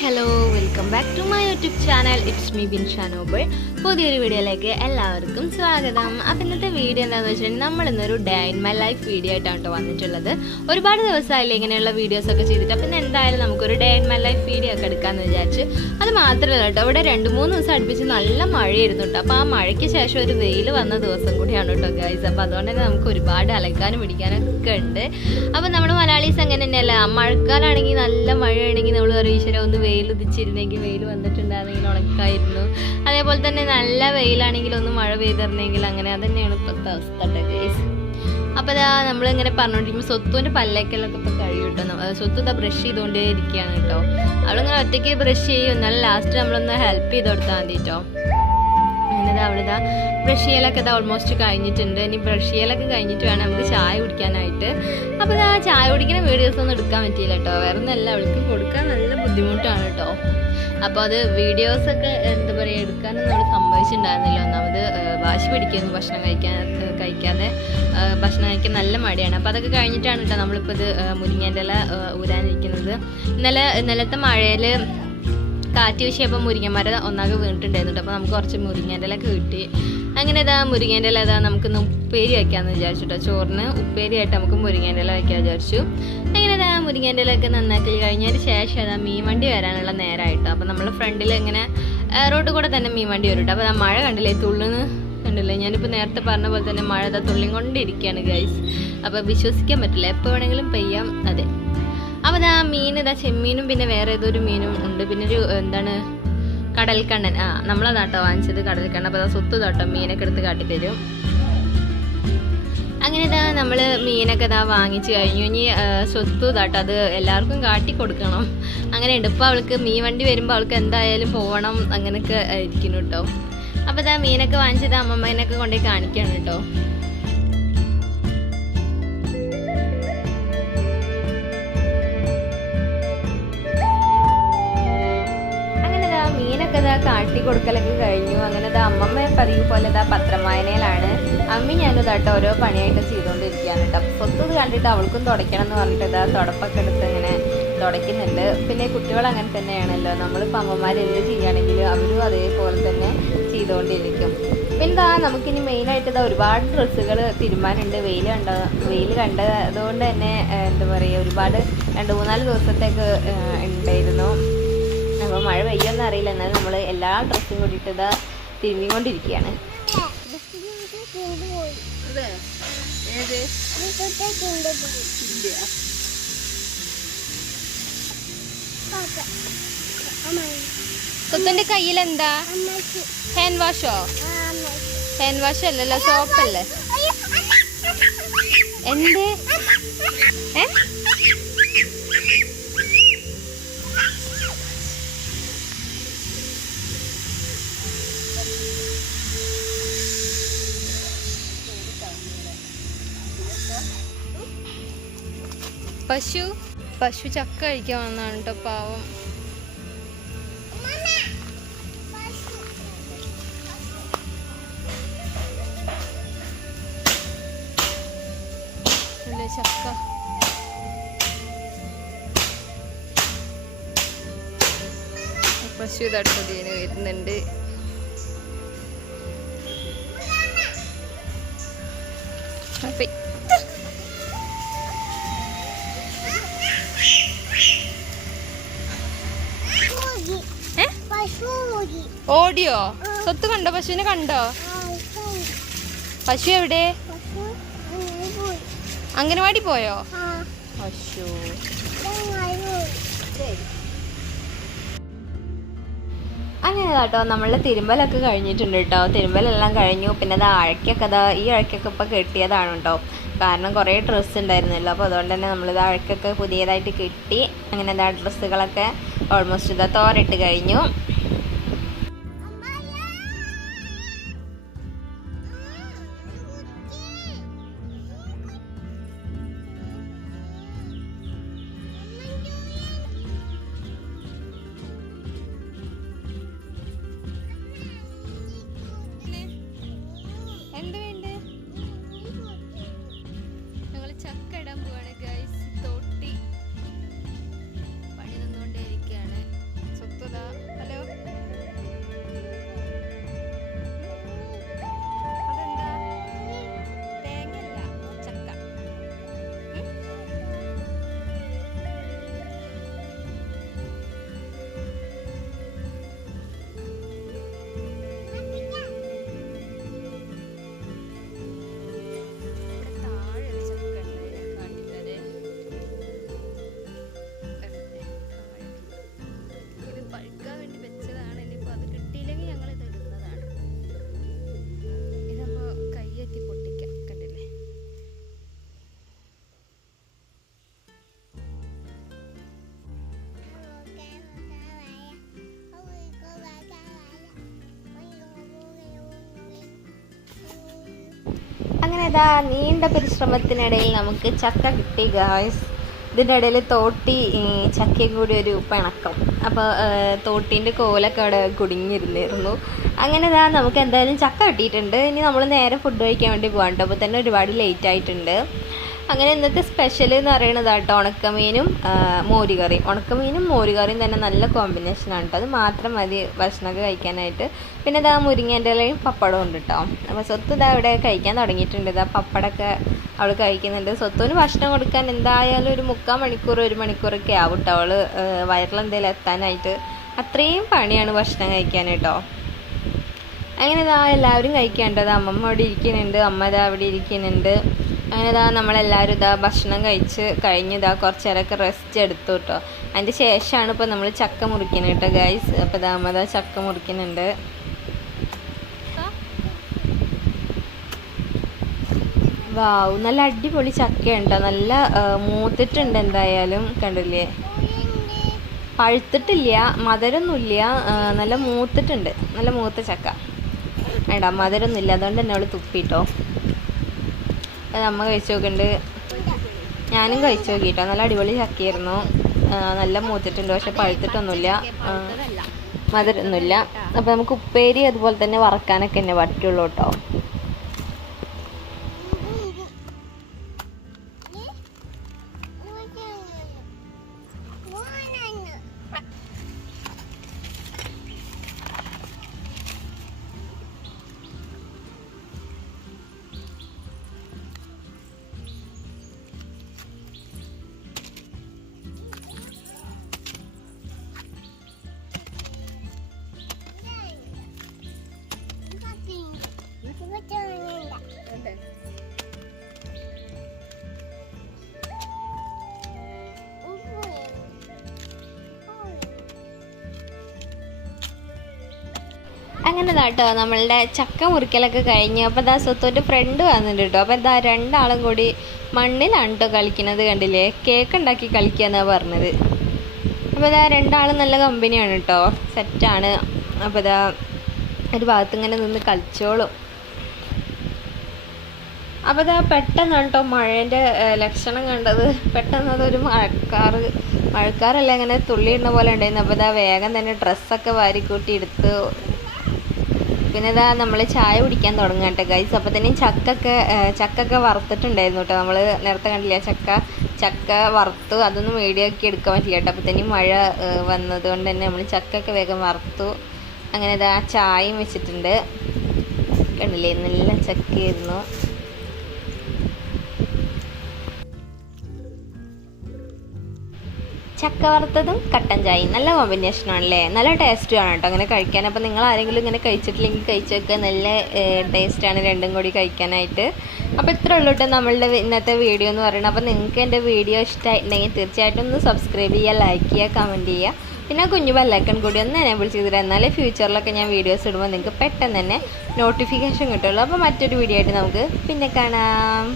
hello. Welcome back to my YouTube channel it's me bin ഷാനോബിൾ പുതിയൊരു വീഡിയോയിലേക്ക് എല്ലാവർക്കും സ്വാഗതം. അപ്പം ഇന്നത്തെ വീഡിയോ എന്താണെന്ന് വെച്ചിട്ടുണ്ടെങ്കിൽ നമ്മൾ ഇന്നൊരു day in my life video ആയിട്ടാണ് കേട്ടോ വന്നിട്ടുള്ളത്. ഒരുപാട് ദിവസമായില്ലേ ഇങ്ങനെയുള്ള വീഡിയോസ് ഒക്കെ ചെയ്തിട്ട്. അപ്പം എന്തായാലും നമുക്കൊരു day in my life video ഒക്കെ എടുക്കാമെന്ന് വിചാരിച്ച്. അത് മാത്രമല്ല കേട്ടോ ഇവിടെ രണ്ട് മൂന്ന് ദിവസം അടുപ്പിച്ച് നല്ല മഴയായിരുന്നു കേട്ടോ. അപ്പോൾ ആ മഴയ്ക്ക് ശേഷം ഒരു വെയിൽ വന്ന ദിവസം കൂടിയാണ് കേട്ടോ ഗൈസ് അപ്പോൾ അതുകൊണ്ട് തന്നെ നമുക്ക് ഒരുപാട് അലക്കാനും പിടിക്കാനൊക്കെ ഉണ്ട്. അപ്പോൾ നമ്മൾ മലയാളീസ് അങ്ങനെ തന്നെയല്ല? മഴക്കാലാണെങ്കിൽ നല്ല മഴയാണെങ്കിൽ നമ്മൾ പറയും ഈശ്വര ഒന്ന് വെയിൽ ഉദിച്ചിരുന്നെങ്കിൽ വെയിൽ വന്നിട്ടുണ്ടായിരുന്നെങ്കിൽ ഉണക്കായിരുന്നു. അതേപോലെ തന്നെ നല്ല വെയിലാണെങ്കിൽ ഒന്ന് മഴ പെയ്തിരുന്നെങ്കിൽ അങ്ങനെ അതന്നെയാണ് തന്നെയാണ് ഇപ്പോഴത്തെ അവസ്ഥ ഗൈസ് അപ്പോൾ അതാ നമ്മളിങ്ങനെ പറഞ്ഞുകൊണ്ടിരിക്കുമ്പോൾ സ്വത്തുവിന്റെ പല്ലേക്കലൊക്കെ ഇപ്പോൾ കഴിയും കേട്ടോ. സ്വത്ത് ഇതാ ബ്രഷ് ചെയ്തുകൊണ്ടേ ഇരിക്കുകയാണ് കേട്ടോ. അവളിങ്ങനെ ഒറ്റയ്ക്ക് ബ്രഷ് ചെയ്യും. എന്നാലും ലാസ്റ്റ് നമ്മളൊന്ന് ഹെൽപ്പ് ചെയ്ത് കൊടുത്താൽ മതി കേട്ടോ. അങ്ങനെ അവളിതാ ബ്രഷ് ചെയ്യലൊക്കെ ഇതാ ഓൾമോസ്റ്റ് കഴിഞ്ഞിട്ടുണ്ട്. ഇനി ബ്രഷ് ചെയ്യലൊക്കെ കഴിഞ്ഞിട്ട് വേണം നമുക്ക് ചായ കുടിക്കാനായിട്ട്. അപ്പോൾ ഇതാ ചായ കുടിക്കുന്ന വീഡിയോസ് ഒന്നും എടുക്കാൻ പറ്റിയില്ല കേട്ടോ. വേറെ ഒന്നല്ല അവൾക്ക് കൊടുക്കാൻ നല്ല ബുദ്ധിമുട്ടാണ് കേട്ടോ. അപ്പോൾ അത് വീഡിയോസൊക്കെ എന്താ പറയുക എടുക്കാനും നമ്മൾ സമ്മതിച്ചിട്ടുണ്ടായിരുന്നില്ല. ഒന്നാമത് വാശി പിടിക്കുന്നു ഭക്ഷണം കഴിക്കാൻ കഴിക്കാതെ. ഭക്ഷണം കഴിക്കാൻ നല്ല മടിയാണ്. അപ്പോൾ അതൊക്കെ കഴിഞ്ഞിട്ടാണ് കേട്ടോ നമ്മളിപ്പോൾ ഇത് മുരിങ്ങേന്റെ ഇല ഊരാനിരിക്കുന്നത്. ഇന്നലെ ഇന്നലത്തെ മഴയിൽ കാറ്റ് വീശിയപ്പോൾ മുരിങ്ങന്മാരെ ഒന്നാകെ വീണിട്ടുണ്ടായിരുന്നു അപ്പോൾ നമുക്ക് കുറച്ച് മുരിങ്ങേന്റെ ഇല കിട്ടി. അങ്ങനെ ഇതാ മുരിങ്ങേന്റെ ഇല ഇതാ നമുക്കിന്ന് ഉപ്പേരി വയ്ക്കാമെന്ന് വിചാരിച്ചിട്ടോ. ചോറിന് ഉപ്പേരിയായിട്ട് നമുക്ക് മുരിങ്ങേന്റെ ഇല വയ്ക്കാൻ വിചാരിച്ചു. അങ്ങനെ ആ മുരിങ്ങേന്റെ ഇലയൊക്കെ നന്നാക്കി കഴിഞ്ഞതിന് ശേഷം അതാ മീൻ വണ്ടി വരാനുള്ള നേരമായിട്ടോ അപ്പോൾ നമ്മൾ ഫ്രണ്ടിൽ ഇങ്ങനെ റോഡ് കൂടെ തന്നെ മീൻ വണ്ടി വരും കേട്ടോ അപ്പോൾ മഴ കണ്ടില്ലേ? തുള്ളുന്ന് കണ്ടില്ലേ? ഞാനിപ്പോൾ നേരത്തെ പറഞ്ഞ പോലെ തന്നെ മഴ അതാ തുള്ളിക്കൊണ്ടിരിക്കുകയാണ് ഗൈസ് അപ്പോൾ വിശ്വസിക്കാൻ പറ്റില്ല. എപ്പോൾ വേണമെങ്കിലും പെയ്യാം. അതെ. അപ്പോൾ ആ മീൻ ഇതാ ചെമ്മീനും പിന്നെ വേറെ ഏതോ ഒരു മീനും ഉണ്ട്. പിന്നെ ഒരു എന്താണ് കടൽക്കണ്ണൻ. ആ നമ്മളതാട്ടോ വാങ്ങിച്ചത് കടൽക്കണ്ണൻ. അപ്പോൾ അതാ സ്വത്ത് താട്ടോ മീനൊക്കെ എടുത്ത് കാട്ടിത്തരും. അങ്ങനെ ഇതാ നമ്മൾ മീനൊക്കെ ഇതാ വാങ്ങിച്ചു കഴിഞ്ഞു. ഇനി സ്വത്ത് താട്ടോ അത് എല്ലാവർക്കും കാട്ടി കൊടുക്കണം. അങ്ങനെ ഉണ്ട് ഇപ്പോൾ അവൾക്ക് മീൻ വണ്ടി വരുമ്പോൾ അവൾക്ക് എന്തായാലും പോകണം അങ്ങനെയൊക്കെ ഇരിക്കുന്നു കേട്ടോ അപ്പോൾ ഇതാ മീനൊക്കെ വാങ്ങിച്ചത് അമ്മമ്മേനൊക്കെ കൊണ്ടുപോയി കാണിക്കാണ് കേട്ടോ മീനൊക്കെ ഇതാ കാട്ടി കൊടുക്കലൊക്കെ കഴിഞ്ഞു. അങ്ങനെ ഇതാ അമ്മമ്മ പതിവ് പോലെ ഇതാ പത്രം വായനയിലാണ് അമ്മി ഞാനും ഇതാട്ടോ ഓരോ പണിയായിട്ട് ചെയ്തുകൊണ്ടിരിക്കുകയാണ് കേട്ടോ സ്വത്ത് ഇത് കണ്ടിട്ട് അവൾക്കും തുടയ്ക്കണം എന്ന് പറഞ്ഞിട്ട് ഇതാ തുടപ്പൊക്കെ എടുത്ത് ഇങ്ങനെ തുടയ്ക്കുന്നുണ്ട്. പിന്നെ കുട്ടികൾ അങ്ങനെ തന്നെയാണല്ലോ. നമ്മളിപ്പോൾ അമ്മമാർ എന്ത് ചെയ്യുകയാണെങ്കിലും അവരും അതേപോലെ തന്നെ ചെയ്തുകൊണ്ടിരിക്കും പിന്നെ ഇതാ നമുക്കിനി മെയിനായിട്ട് ഇതാ ഒരുപാട് ഡ്രസ്സുകൾ തീരുമാനമുണ്ട് വെയിൽ കണ്ട വെയിൽ കണ്ടതുകൊണ്ട് തന്നെ എന്താ പറയുക ഒരുപാട് രണ്ട് മൂന്നാൽ ദിവസത്തേക്ക് ഉണ്ടായിരുന്നു. അപ്പോൾ മഴ പെയ്യുമെന്ന് അറിയില്ല. എന്നാലും നമ്മൾ എല്ലാ ഡ്രസ്സും കൂടിയിട്ട് ഇതാ തിരിഞ്ഞുകൊണ്ടിരിക്കുകയാണ് സ്വത്തിന്റെ കയ്യിൽ എന്താ ഹാൻഡ് വാഷോ ഹാൻഡ് വാഷ് അല്ലല്ലോ സോപ്പല്ലേ എന്ത്? ഏ? പശു? പശു ചക്ക കഴിക്കാൻ വന്നാണ് കേട്ടോ പാവം. ചക്ക. പശു തട്ടതിന് വരുന്നുണ്ട്. അപ്പൊ ഓടിയോ? സ്വത്ത് കണ്ടോ? പശുവിനെ കണ്ടോ? പശു എവിടെ? അംഗനവാടി പോയോ? പശു. അങ്ങനെ കേട്ടോ നമ്മളെ തിരുമ്പലൊക്കെ കഴിഞ്ഞിട്ടുണ്ട് കേട്ടോ. തിരുമ്പലെല്ലാം കഴിഞ്ഞു. പിന്നെ അത് അഴക്കൊക്കെ അതാ ഈ അഴക്കൊക്കെ ഇപ്പോൾ കെട്ടിയതാണ് കേട്ടോ. കാരണം കുറേ ഡ്രസ്സ് ഉണ്ടായിരുന്നല്ലോ. അപ്പോൾ അതുകൊണ്ട് തന്നെ നമ്മളിത് അഴക്കൊക്കെ പുതിയതായിട്ട് കിട്ടി അങ്ങനെ ഇതാ ഡ്രസ്സുകളൊക്കെ ഓൾമോസ്റ്റ് ഇതാ തോരട്ട് കഴിഞ്ഞു. ഇതാ നീണ്ട പരിശ്രമത്തിനിടയിൽ നമുക്ക് ചക്ക കിട്ടി ഗായ്സ് ഇതിന്റെ ഇടയിൽ തോട്ടി ചക്കയും കൂടി ഒരു പിണക്കം. അപ്പോൾ തോട്ടീന്റെ കോലൊക്കെ അവിടെ കുടുങ്ങിയിരുന്നിരുന്നു. അങ്ങനെ ഇതാ നമുക്ക് എന്തായാലും ചക്ക കിട്ടിയിട്ടുണ്ട്. ഇനി നമ്മൾ നേരെ ഫുഡ് കഴിക്കാൻ വേണ്ടി പോകാം കേട്ടോ അപ്പോൾ തന്നെ ഒരുപാട് ലേറ്റ് ആയിട്ടുണ്ട്. അങ്ങനെ ഇന്നത്തെ സ്പെഷ്യൽ എന്ന് പറയുന്നത് കേട്ടോ ഉണക്കമീനും മോരുകറിയും. ഉണക്കമീനും മോരുകറിയും തന്നെ നല്ല കോമ്പിനേഷൻ ആണ് കേട്ടോ അത് മാത്രം മതി ഭക്ഷണമൊക്കെ കഴിക്കാനായിട്ട്. പിന്നെ ഇതാ മുരിങ്ങേന്റെ ഇലയും പപ്പടവും ഉണ്ട് കേട്ടോ അപ്പോൾ സ്വത്ത് ഇതാ ഇവിടെ കഴിക്കാൻ തുടങ്ങിയിട്ടുണ്ട്. ഇതാ പപ്പടമൊക്കെ അവൾ കഴിക്കുന്നുണ്ട്. സ്വത്തുവിന് ഭക്ഷണം കൊടുക്കാൻ എന്തായാലും ഒരു മുക്കാൽ മണിക്കൂർ ഒരു മണിക്കൂറൊക്കെ ആവും കേട്ടോ അവൾ വയറിലെന്തെങ്കിലും എത്താനായിട്ട്. അത്രയും പണിയാണ് ഭക്ഷണം കഴിക്കാൻ കേട്ടോ അങ്ങനെ ഇതാ എല്ലാവരും കഴിക്കേണ്ടത് അമ്മമ്മ അവിടെ ഇരിക്കുന്നുണ്ട്. അമ്മ ഇതാ അവിടെ ഇരിക്കുന്നുണ്ട്. അങ്ങനെ ഇതാ നമ്മളെല്ലാവരും ഇതാ ഭക്ഷണം കഴിച്ച് കഴിഞ്ഞ് ഇതാ കുറച്ച് നേരമൊക്കെ റെസ്റ്റ് എടുത്തു കേട്ടോ അതിന്റെ ശേഷമാണ് ഇപ്പോൾ നമ്മൾ ചക്ക മുറിക്കുന്നത് കേട്ടോ ഗൈസ് അപ്പോൾ ഇതാ അമ്മ ചക്ക മുറിക്കുന്നുണ്ട്. വാവ് നല്ല അടിപൊളി ചക്കയുണ്ടോ നല്ല മൂത്തിട്ടുണ്ട് എന്തായാലും. കണ്ടില്ലേ? പഴുത്തിട്ടില്ല മധുരമൊന്നുമില്ല നല്ല മൂത്തിട്ടുണ്ട്. നല്ല മൂത്ത ചക്ക. വേണ്ട മധുരമൊന്നുമില്ല അതുകൊണ്ട് തന്നെ അവൾ തുപ്പിട്ടോ അമ്മ കഴിച്ചു നോക്കുന്നുണ്ട് ഞാനും കഴിച്ചു നോക്കിട്ടോ നല്ല അടിപൊളി ചക്കയായിരുന്നു. നല്ല മൂത്തിട്ടുണ്ട്. പക്ഷെ പഴുത്തിട്ടൊന്നുമില്ല. മധുരൊന്നുമില്ല അപ്പോൾ നമുക്ക് ഉപ്പേരി അതുപോലെ തന്നെ വറക്കാനൊക്കെ തന്നെ പറ്റുള്ളൂ കേട്ടോ. അങ്ങനെ കേട്ടോ നമ്മളുടെ ചക്ക മുറിക്കലൊക്കെ കഴിഞ്ഞു. അപ്പോൾ ദാ സ്വത്തോന്റെ ഫ്രണ്ട് വന്നിട്ട് കേട്ടോ അപ്പോൾ എന്താ രണ്ടാളും കൂടി മണ്ണിലാണ് കേട്ടോ കളിക്കുന്നത് കണ്ടില്ലേ? കേക്ക് ഉണ്ടാക്കി കളിക്കുക എന്നാണ് പറഞ്ഞത്. അപ്പോൾ ഇതാ രണ്ടാളും നല്ല കമ്പനിയാണ് കേട്ടോ സെറ്റാണ് അപ്പോൾ ഇതാ ഒരു ഭാഗത്ത് ഇങ്ങനെ നിന്ന് കളിച്ചോളും. അപ്പോൾ ഇതാ പെട്ടെന്നാണ് കേട്ടോ മഴേന്റെ ലക്ഷണം കണ്ടത്. പെട്ടെന്ന് അതൊരു മഴക്കാറ് മഴക്കാറല്ല? ഇങ്ങനെ തുള്ളിയിടുന്ന പോലെ ഉണ്ടായിരുന്നു. അപ്പോൾ ഇതാ വേഗം തന്നെ ഡ്രസ്സൊക്കെ വാരിക്കൂട്ടി എടുത്ത് പിന്നെ ഇതാ നമ്മൾ ചായ കുടിക്കാൻ തുടങ്ങാം കേട്ടോ ഗൈസ് അപ്പോൾ തന്നെ ചക്കൊക്കെ ചക്കൊക്കെ വറുത്തിട്ടുണ്ടായിരുന്നു കേട്ടോ. നമ്മൾ നേരത്തെ കണ്ടില്ല ചക്ക ചക്ക വറുത്തു അതൊന്നും മേടിയാക്കി എടുക്കാൻ പറ്റില്ല കേട്ടോ. അപ്പോൾ തന്നെ മഴ വന്നതുകൊണ്ട് വന്നത് കൊണ്ട് തന്നെ നമ്മൾ ചക്കൊക്കെ വേഗം വറുത്തു. അങ്ങനെ ഇതാ ചായയും വെച്ചിട്ടുണ്ട്. കണ്ടില്ലേ നല്ല ചക്കയായിരുന്നു. ചക്ക വറുത്തതും കട്ടൻ ചായയും. നല്ല കോമ്പിനേഷൻ ആണല്ലേ? നല്ല ടേസ്റ്റും ആണ് കേട്ടോ അങ്ങനെ കഴിക്കാൻ. അപ്പോൾ നിങ്ങൾ ആരെങ്കിലും ഇങ്ങനെ കഴിച്ചിട്ടില്ലെങ്കിൽ കഴിച്ചൊക്കെ നല്ല ടേസ്റ്റാണ് രണ്ടും കൂടി കഴിക്കാനായിട്ട്. അപ്പോൾ ഇത്ര ഉള്ളൂ കേട്ടോ നമ്മളുടെ ഇന്നത്തെ വീഡിയോ എന്ന് പറയുന്നത്. അപ്പോൾ നിങ്ങൾക്ക് എന്റെ വീഡിയോ ഇഷ്ടമായിട്ടുണ്ടെങ്കിൽ തീർച്ചയായിട്ടും ഒന്ന് സബ്സ്ക്രൈബ് ചെയ്യുക ലൈക്ക് ചെയ്യുക കമന്റ് ചെയ്യുക. പിന്നെ കുഞ്ഞു ബെല്ലൈക്കൺ കൂടി ഒന്ന് എനേബിൾ ചെയ്ത് തരാം എന്നാലേ ഫ്യൂച്ചറിലൊക്കെ ഞാൻ വീഡിയോസ് ഇടുമ്പോൾ നിങ്ങൾക്ക് പെട്ടെന്ന് തന്നെ നോട്ടിഫിക്കേഷൻ കിട്ടുള്ളൂ. അപ്പോൾ മറ്റൊരു വീഡിയോ ആയിട്ട് നമുക്ക് പിന്നെ കാണാം.